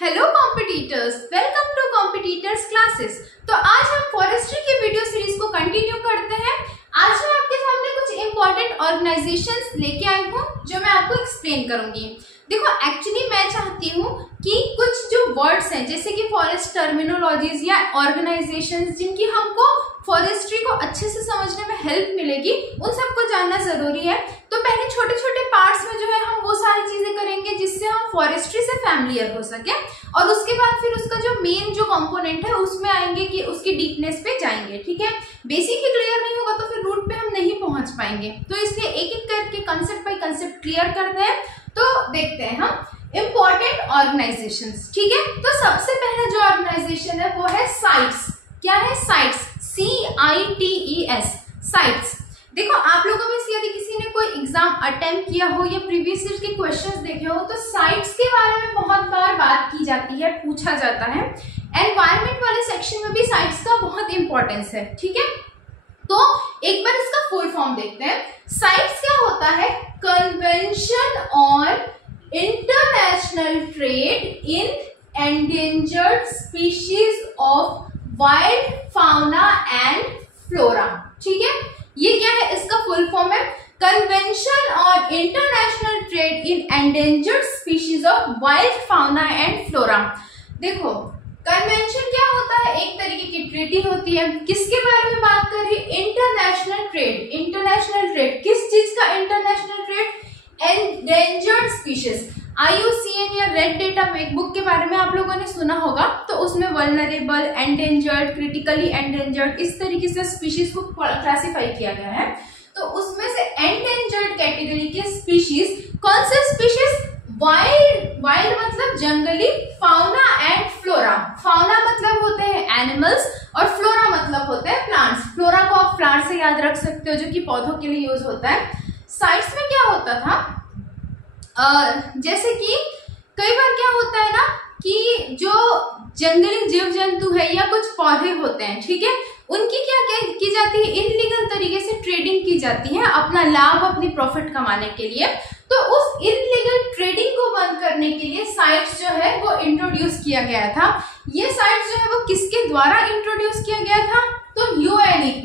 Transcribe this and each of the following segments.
Hello competitors, welcome to competitors classes. तो आज हम फॉरेस्ट्री की वीडियो सीरीज को कंटिन्यू करते हैं। आज मैं आपके सामने कुछ इंपॉर्टेंट ऑर्गेनाइजेशंस लेके आई हूँ जो मैं आपको एक्सप्लेन करूंगी। देखो, एक्चुअली मैं चाहती हूँ कि कुछ जो वर्ड्स हैं जैसे कि फॉरेस्ट टर्मिनोलॉजीज या ऑर्गेनाइजेशंस जिनकी हमको फॉरेस्ट्री को अच्छे से समझने में हेल्प मिलेगी, उन सबको जानना जरूरी है। तो पहले छोटे छोटे पार्ट्स में जो है हम वो सारी चीजें करेंगे जिससे हम फॉरेस्ट्री से फैमिलियर हो सके, और उसके बाद फिर उसका जो मेन जो कंपोनेंट है उसमें आएंगे कि उसकी डीपनेस पे जाएंगे। ठीक है, बेसिक ही क्लियर नहीं होगा तो फिर रूट पे हम नहीं पहुंच पाएंगे। तो इसलिए एक एक करके कंसेप्ट बाय कंसेप्ट क्लियर करते हैं। तो देखते हैं हम इम्पोर्टेंट ऑर्गेनाइजेशंस। ठीक है, तो सबसे पहले जो ऑर्गेनाइजेशन है वो है साइट्स। क्या है? Sites, CITES, sites. देखो, आप लोगों में से यदि किसी ने कोई एग्जाम अटेम्प्ट किया हो या प्रीवियस ईयर के क्वेश्चंस देखे हो तो साइट्स के बारे में बहुत बार बात की जाती है, पूछा जाता है। एनवायरमेंट वाले सेक्शन में भी साइट्स का बहुत इंपॉर्टेंस है। ठीक है, तो एक बार इसका फुल फॉर्म देखते हैं। साइट्स क्या होता है? Convention on international trade in endangered species of wild fauna and flora. ठीक है, ये क्या है? इसका फुल फॉर्म है convention on international trade in endangered species of wild fauna and flora. देखो, कन्वेंशन क्या होता है? एक तरीके की ट्रीटी होती है। किसके बारे में बात कर रही है? International trade. इंटरनेशनल ट्रेड किस चीज का? International trade endangered species. IUCN या रेड डेटा वेक बुक के बारे में आप लोगों ने सुना होगा, तो उसमें वल्नरेबल, एंडेंजर्ड, क्रिटिकली एंडेंजर्ड, इस तरीके से स्पीशीज को क्लासिफाई किया गया है। तो उसमें से एंडेंजर्ड कैटेगरी के स्पीशीज कौन से स्पीशीज? वाइल्ड। वाइल्ड मतलब जंगली, फाउना एंड फ्लोरा। फाउना मतलब होते हैं एनिमल्स और फ्लोरा मतलब होते हैं प्लांट्स। फ्लोरा को आप प्लांट से याद रख सकते हो जो कि पौधों के लिए यूज होता है। साइट्स में क्या होता था, जैसे कि कई बार क्या होता है ना कि जो जंगली जीव जंतु है या कुछ पौधे होते हैं, ठीक है, उनकी क्या की जाती है? इलीगल तरीके से ट्रेडिंग की जाती है अपना लाभ, अपनी प्रॉफिट कमाने के लिए। तो उस इलीगल ट्रेडिंग को बंद करने के लिए साइट्स जो है वो इंट्रोड्यूस किया गया था। ये साइट्स जो है वो किसके द्वारा इंट्रोड्यूस किया गया था? तो UNEP।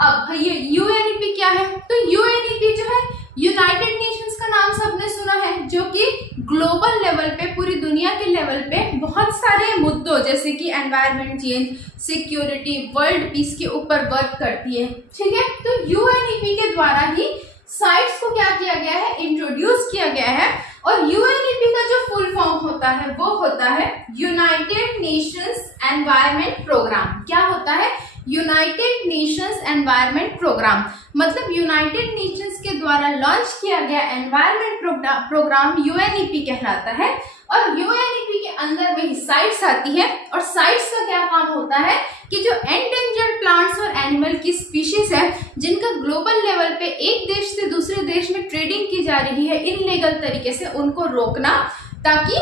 अब ये UNEP क्या है? तो UNEP जो है यूनाइटेड नेशंस का नाम सबने सुना है, जो कि ग्लोबल लेवल पे, पूरी दुनिया के लेवल पे बहुत सारे मुद्दों जैसे कि environment change, security, world peace के ऊपर वर्क करती है। ठीक है, तो UNEP के द्वारा ही साइट्स को क्या किया गया है? इंट्रोड्यूस किया गया है। और UNEP का जो फुल फॉर्म होता है वो होता है यूनाइटेड नेशंस एनवायरमेंट प्रोग्राम। क्या होता है? United Nations environment programme. मतलब यूनाइटेड नेशंस के द्वारा लॉन्च किया गया एनवायरमेंट प्रोग्राम UNEP कहलाता है। और UNEP के अंदर में ही साइट्स आती है। और साइट्स का क्या काम होता है कि जो एंडेंजर्ड प्लांट्स और एनिमल की स्पीशीज है जिनका ग्लोबल लेवल पे एक देश से दूसरे देश में ट्रेडिंग की जा रही है इल्लीगल तरीके से, उनको रोकना, ताकि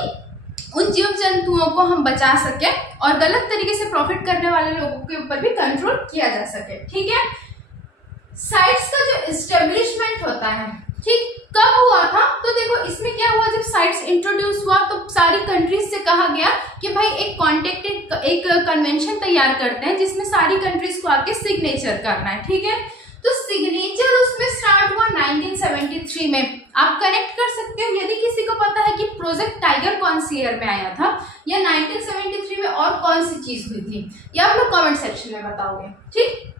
उन जीव जंतुओं को हम बचा सके और गलत तरीके से प्रॉफिट करने वाले लोगों के ऊपर भी कंट्रोल किया जा सके। ठीक है, साइट्स का जो एस्टेब्लिशमेंट होता है, ठीक, कब हुआ था? तो देखो, इसमें क्या हुआ, जब साइट्स इंट्रोड्यूस हुआ तो सारी कंट्रीज से कहा गया कि भाई एक कन्वेंशन तैयार करते हैं जिसमें सारी कंट्रीज को आके सिग्नेचर करना है। ठीक है, तो सिग्नेचर उसमें स्टार्ट हुआ 1973 में। आप कनेक्ट कर सकते हो यदि किसी को पता है कि प्रोजेक्ट टाइगर कौन सी ईयर में आया था या 1973 में और कौन सी चीज हुई थी, या आप लोग कमेंट सेक्शन में बताओगे। ठीक,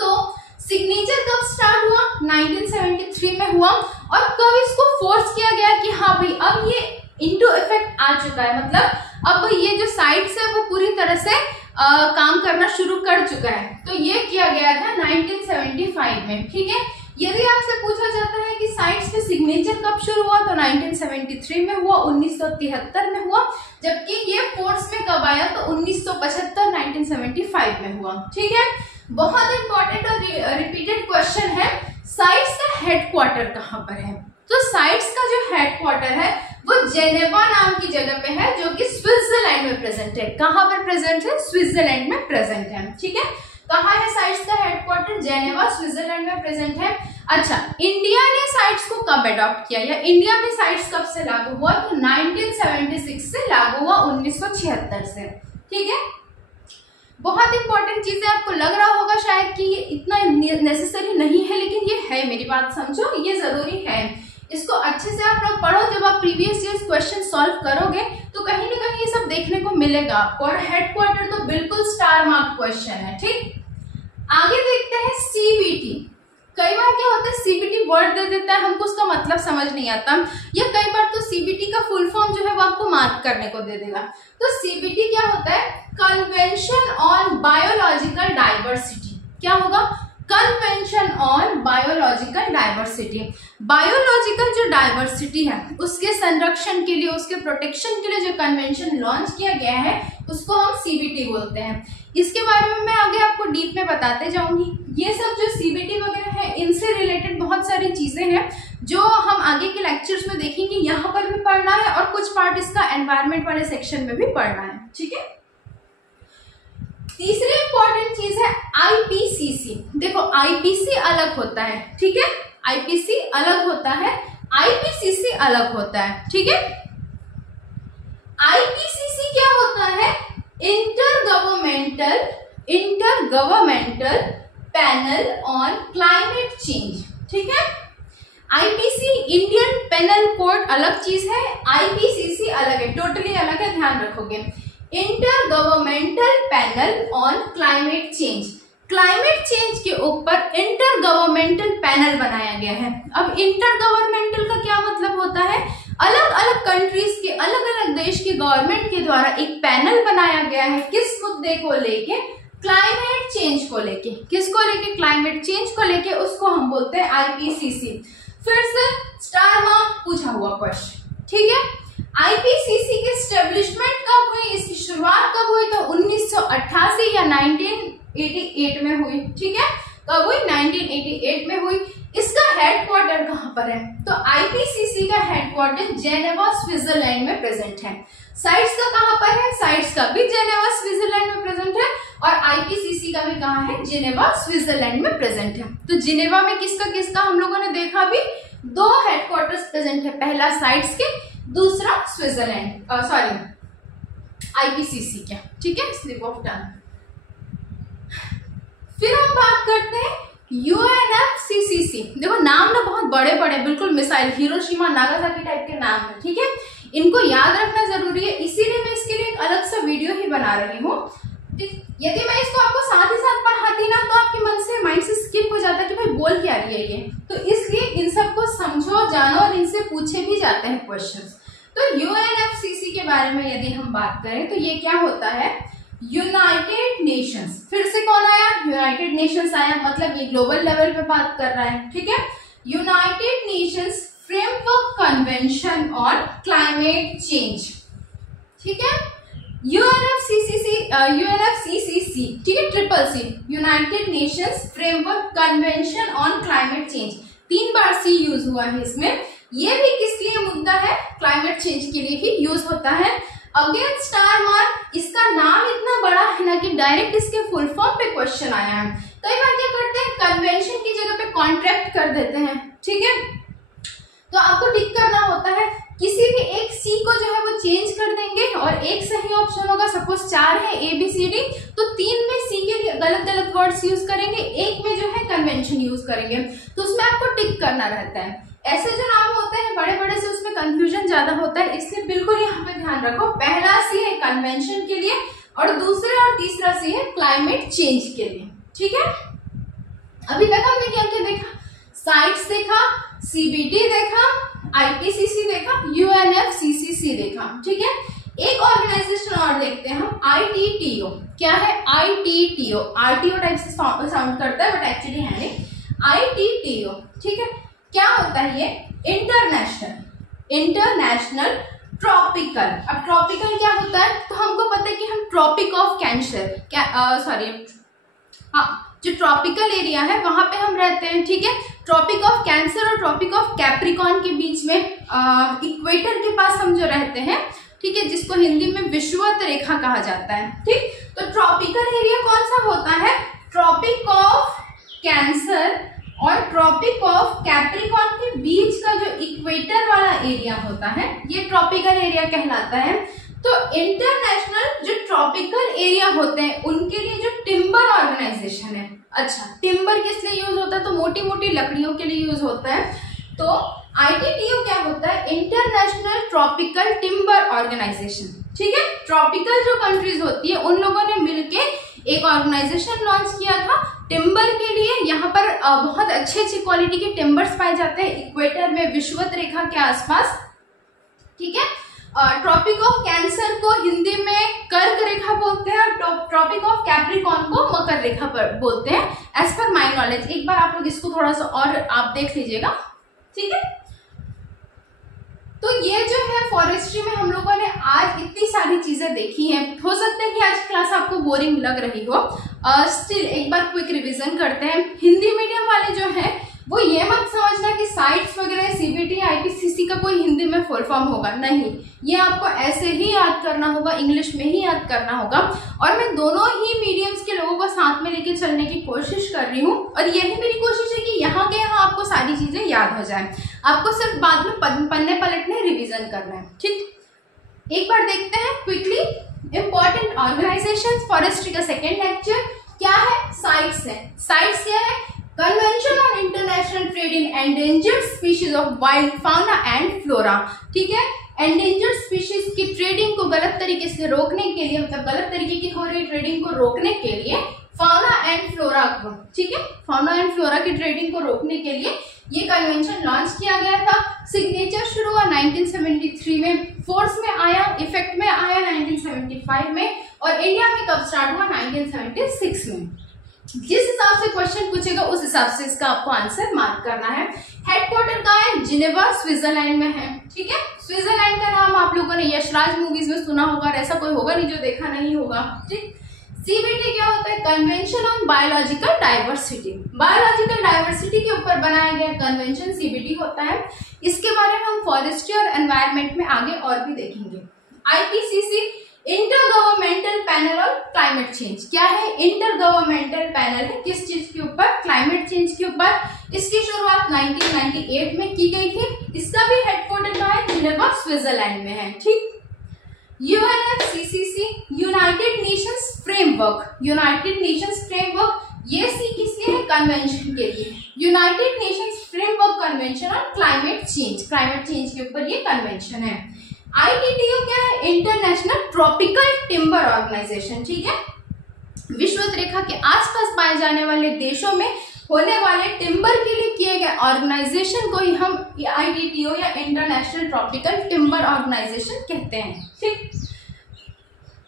तो सिग्नेचर कब स्टार्ट हुआ? 1973 में हुआ। और कब इसको फोर्स किया गया कि हाँ भाई अब ये इनटू इफेक्ट आ चुका है, मतलब अब ये जो साइट्स है वो पूरी तरह से काम करना शुरू कर चुका है। तो ये किया गया था 1975 में। ठीक है, यदि आपसे पूछा जाता है कि साइट्स पे सिग्नेचर कब शुरू हुआ तो 1973 में हुआ, 1973 में हुआ, जबकि ये फोर्स में कब आया तो 1975, 1975 में हुआ। ठीक है, बहुत इंपॉर्टेंट और रिपीटेड क्वेश्चन है, साइट्स का हेडक्वार्टर कहाँ पर है? तो साइट्स का जो हेडक्वार्टर है वो जेनेवा नाम की जगह पे है, जो कि स्विट्जरलैंड में प्रेजेंट है। कहाँ पर प्रेजेंट है? स्विट्जरलैंड में प्रेजेंट है। ठीक है, कहाँ है साइट्स का हेडक्वार्टर? जेनेवा, स्विट्जरलैंड में प्रेजेंट है। अच्छा, इंडिया ने साइट्स को कब अडॉप्ट किया या इंडिया में साइट्स कब से लागू हुआ? तो 1976 से लागू हुआ, 1976 से। ठीक है, बहुत इंपॉर्टेंट चीजें आपको लग रहा होगा शायद कि ये इतना नेसेसरी नहीं है, लेकिन ये है, मेरी बात समझो, ये जरूरी है। इसको अच्छे से आप लोग पढ़ो, जब आप प्रीवियस ईयर क्वेश्चन सॉल्व करोगे तो कहीं ना कहीं ये सब देखने को मिलेगा आपको। और हेडक्वार्टर तो बिल्कुल स्टार मार्क क्वेश्चन है। ठीक, आगे देखते हैं सीबीटी। कई बार क्या होता है, सीबीटी वर्ड दे देता है, हमको उसका मतलब समझ नहीं आता, या कई बार तो सीबीटी का फुल फॉर्म जो है वो आपको मार्क करने को दे देगा। तो सीबीटी क्या होता है? Convention on biological diversity. क्या होगा? Convention on biological diversity. Biological जो डाइवर्सिटी है उसके संरक्षण के लिए, उसके प्रोटेक्शन के लिए जो कन्वेंशन लॉन्च किया गया है उसको हम सीबीटी बोलते हैं। इसके बारे में मैं आगे आपको डीप में बताते जाऊंगी। ये सब जो सीबीटी वगैरह है इनसे रिलेटेड बहुत सारी चीजें हैं जो हम आगे के लेक्चर्स में देखेंगे। यहाँ पर भी पढ़ना है और कुछ पार्ट इसका एनवायरमेंट वाले सेक्शन में भी पढ़ना है। ठीक है, तीसरी इंपॉर्टेंट चीज है आईपीसीसी। देखो, आईपीसी अलग होता है, ठीक है, आईपीसी अलग होता है, आईपीसीसी अलग होता है। ठीक है, आईपीसीसी क्या होता है? Intergovernmental panel on climate change. ठीक है, आईपीसी इंडियन पेनल कोड अलग चीज है, आईपीसीसी अलग है, टोटली अलग है, ध्यान रखोगे। Intergovernmental panel on climate change, climate change के ऊपर इंटरगवर्नमेंटल पैनल बनाया गया है। अब इंटरगवर्नमेंटल का क्या मतलब होता है? अलग अलग कंट्रीज के, अलग अलग देश के गवर्नमेंट के द्वारा एक पैनल बनाया गया है। किस मुद्दे को लेके? क्लाइमेट चेंज को लेके। किसको लेके? क्लाइमेट चेंज को लेके, उसको हम बोलते हैं आईपीसीसी। फिर से स्टार मार्क पूछा हुआ क्वेश्चन। ठीक है, आईपीसीसी की एस्टेब्लिशमेंट कब हुई, इसकी शुरुआत कब हुई? तो 1988 या 1988 में हुई। ठीक है, कब हुई? 1988 में हुई। इसका हेडक्वार्टर कहाँ पर है? तो आईपीसीसी का हेडक्वार्टर जेनेवा स्विट्जरलैंड में प्रेजेंट है। साइट्स का कहाँ पर है? साइट्स का भी जेनेवा स्विट्जरलैंड में प्रेजेंट है और आईपीसीसी का भी कहाँ है? जेनेवा स्विट्जरलैंड में प्रेजेंट है। तो जेनेवा में किसका किसका हम लोगों ने देखा भी, दो हेडक्वार्टर्स प्रेजेंट है, पहला साइट्स के, दूसरा स्विट्जरलैंड, सॉरी आईपीसीसी के। ठीक है, स्लिप ऑफ टंग। फिर हम बात करते हैं यूएनएफसीसीसी। देखो नाम ना बहुत बड़े बड़े, बिल्कुल मिसाइल, हिरोशिमा नागासाकी टाइप के नाम है। ठीक है, इनको याद रखना जरूरी है, इसीलिए मैं इसके लिए एक अलग सा वीडियो ही बना रही हूँ। यदि मैं इसको आपको साथ ही साथ पढ़ाती ना तो आपके मन से, माइंड से स्किप हो जाता कि भाई बोल क्या रही है ये। तो इसलिए इन सबको समझो, जानो, और इनसे पूछे भी जाते हैं क्वेश्चंस। तो यूएनएफसीसी के बारे में यदि हम बात करें तो ये क्या होता है? United Nations. फिर से कौन आया? यूनाइटेड नेशंस आया, मतलब ये ग्लोबल लेवल पे बात कर रहा है। ठीक है, United Nations framework convention on climate change. ठीक है, यूएनएफसीसी, ठीक है, triple C, United Nations framework convention on climate change. 3 बार सी यूज हुआ है इसमें। ये भी किस लिए मुद्दा है? क्लाइमेट चेंज के लिए ही यूज होता है। अगेन स्टार मार्क, इसका नाम इतना बड़ा है ना कि डायरेक्ट इसके फुल फॉर्म पे क्वेश्चन आया है। कई बार क्या करते हैं, कन्वेंशन की जगह पे कॉन्ट्रैक्ट कर देते हैं। ठीक है, तो आपको टिक करना होता है, किसी भी एक सी को जो है वो चेंज कर देंगे और एक सही ऑप्शन होगा, सपोज 4 है ABCD, तो 3 में सी के गलत गलत वर्ड्स यूज करेंगे, एक में जो है कन्वेंशन यूज करेंगे, तो उसमें आपको टिक करना रहता है। ऐसे जो नाम होते हैं बड़े बड़े से उसमें कंफ्यूजन ज्यादा होता है, इसलिए बिल्कुल यहाँ पे ध्यान रखो। पहला सी है कन्वेंशन के लिए और दूसरा और तीसरा सी है क्लाइमेट चेंज के लिए। ठीक है, अभी तक हमने क्या क्या देखा? साइट्स देखा, सीबीटी देखा, आईपीसीसी देखा, यूएनएफसीसी देखा। ठीक है, एक ऑर्गेनाइजेशन और देखते हैं हम, ITTO। क्या है? ITTO, आरटीओ टाइप से साउंड करता है बट एक्चुअली है नहीं, ITTO। ठीक है, क्या होता है ये? International tropical. अब ट्रॉपिकल क्या होता है? तो हमको पता है कि हम ट्रॉपिक ऑफ कैंसर, जो ट्रॉपिकल एरिया है वहां पे हम रहते हैं। ठीक है, ट्रॉपिक ऑफ कैंसर और ट्रॉपिक ऑफ कैप्रिकॉन के बीच में, इक्वेटर के पास हम जो रहते हैं, ठीक है, जिसको हिंदी में विषुवत रेखा कहा जाता है। ठीक, तो ट्रॉपिकल एरिया कौन सा होता है? ट्रॉपिक ऑफ कैंसर और ट्रॉपिक ऑफ कैप्रिकॉर्न के बीच का जो इक्वेटर वाला एरिया होता है ये ट्रॉपिकल एरिया कहलाता है। तो इंटरनेशनल जो ट्रॉपिकल एरिया होते हैं उनके लिए जो टिम्बर ऑर्गेनाइजेशन है, अच्छा टिम्बर किस लिए यूज होता है, तो मोटी मोटी लकड़ियों के लिए यूज होता है। तो ITTO क्या होता है, इंटरनेशनल ट्रॉपिकल टिम्बर ऑर्गेनाइजेशन, ठीक है। ट्रॉपिकल जो कंट्रीज होती है उन लोगों ने मिलके एक ऑर्गेनाइजेशन लॉन्च किया था टिम्बर के लिए। यहाँ पर बहुत अच्छी क्वालिटी के टिम्बर्स पाए जाते हैं इक्वेटर में, विषुवत रेखा के आसपास, ठीक है। ट्रॉपिक ऑफ कैंसर को हिंदी में कर्क रेखा बोलते हैं और ट्रॉपिक ऑफ कैप्रिकॉर्न को मकर रेखा पर बोलते हैं, एज पर माई नॉलेज। एक बार आप लोग इसको थोड़ा सा और आप देख लीजिएगा, ठीक है। तो ये जो है फॉरेस्ट्री में हम लोगों ने आज इतनी सारी चीजें देखी हैं। हो सकता है कि आज क्लास आपको बोरिंग लग रही हो, स्टिल एक बार क्विक रिवीजन करते हैं। हिंदी मीडियम वाले जो हैं वो ये मत समझना कि साइट्स वगैरह CBT IPCC का कोई हिंदी में फुल फॉर्म होगा, नहीं, ये आपको ऐसे ही याद करना होगा, इंग्लिश में ही याद करना होगा। और मैं दोनों ही मीडियम्स के लोगों को साथ में लेके चलने की कोशिश कर रही हूँ और यही मेरी कोशिश है कि यहाँ के यहाँ आपको सारी चीजें याद हो जाए, आपको सिर्फ बाद में पन्ने पलटने रिविजन करना है, ठीक। एक बार देखते हैं क्विकली इंपॉर्टेंट ऑर्गेनाइजेशन फॉरेस्ट्री का सेकेंड लेक्चर क्या है, साइट्स है। साइट्स क्या है, convention on international trade in endangered species of wild fauna and flora, ठीक है। एंडेंजर्ड स्पीशीज की ट्रेडिंग को गलत तरीके से रोकने के लिए, मतलब गलत तरीके की हो रही ट्रेडिंग को रोकने के लिए फाउना एंड फ्लोरा को, ठीक है, फाउना एंड फ्लोरा की ट्रेडिंग को रोकने के लिए ये कन्वेंशन लॉन्च किया गया था। सिग्नेचर शुरू हुआ 1973 में, फोर्स में आया, इफेक्ट में आया 1975 में और इंडिया में कब स्टार्ट हुआ, 1976 में। जिस हिसाब से क्वेश्चन पूछेगा उस हिसाब से इसका आपको आंसर मार्क करना है। हेडक्वार्टर कहाँ है, जिनेवा स्विट्जरलैंड में है, ठीक है। स्विट्जरलैंड का नाम आप लोगों ने यशराज मूवीज में सुना होगा, ऐसा कोई होगा नहीं जो देखा नहीं होगा, ठीक। CBT क्या होता है, convention on biological diversity, biological diversity के ऊपर बनाया गया कन्वेंशन CBT होता है। इसके बारे में हम फॉरेस्ट्री और एनवायरमेंट में आगे और भी देखेंगे। IPCC inter governmental panel on climate change, क्या है, इंटर गवर्नमेंटल पैनल है, किस चीज के ऊपर, क्लाइमेट चेंज के ऊपर। इसकी शुरुआत 1998 में की गई थी। इसका भी हेडक्वार्टर कहाँ है, जिनेवा स्विट्जरलैंड में है, ठीक। UNFCCC United Nations framework, United Nations framework, ये सी किसके है, कन्वेंशन के लिए, United Nations framework convention on climate change, climate change के ऊपर ये कन्वेंशन है। ITTO क्या है, इंटरनेशनल ट्रॉपिकल टिम्बर ऑर्गेनाइजेशन, ठीक है। विषुवत रेखा के आसपास पाए जाने वाले देशों में होने वाले टिम्बर के लिए किए गए ऑर्गेनाइजेशन को ही हम ITTO या इंटरनेशनल ट्रॉपिकल टिम्बर ऑर्गेनाइजेशन कहते हैं, ठीक।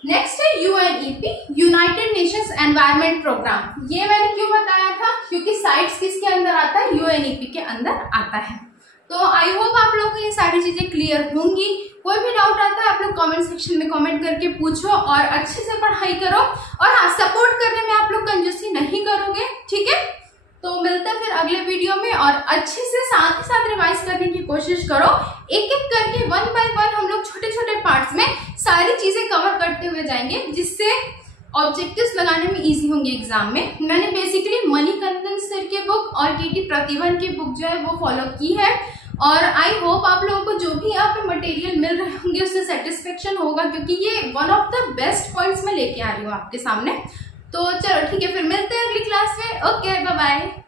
नेक्स्ट है UNEP, United Nations environment programme. ये मैंने क्यों बताया था, क्योंकि साइट्स किसके अंदर आता है, UNEP के अंदर आता है। तो आई होप आप लोगों को ये सारी चीजें क्लियर होंगी। कोई भी डाउट आता है आप लोग कमेंट सेक्शन में कमेंट करके पूछो और अच्छे से पढ़ाई करो। और हाँ, सपोर्ट करने में आप लोग कंजूसी नहीं करोगे, ठीक है। तो मिलते हैं फिर अगले वीडियो में और अच्छे से साथ ही साथ रिवाइज करने की कोशिश करो। एक एक करके 1 बाय 1 हम लोग छोटे छोटे पार्ट्स में सारी चीजें कवर करते हुए जाएंगे, जिससे ऑब्जेक्टिव्स लगाने में इजी होंगे एग्जाम में। मैंने बेसिकली मणिकंदन सर के बुक और KT प्रतिभन की बुक जो है वो फॉलो की है और आई होप आप लोगों को जो भी यहाँ पे मटेरियल मिल रहे होंगे उससे सेटिस्फेक्शन होगा, क्योंकि ये one of the best points मैं लेके आ रही हूँ आपके सामने। तो चलो ठीक है, फिर मिलते हैं अगली क्लास में। Okay, bye bye.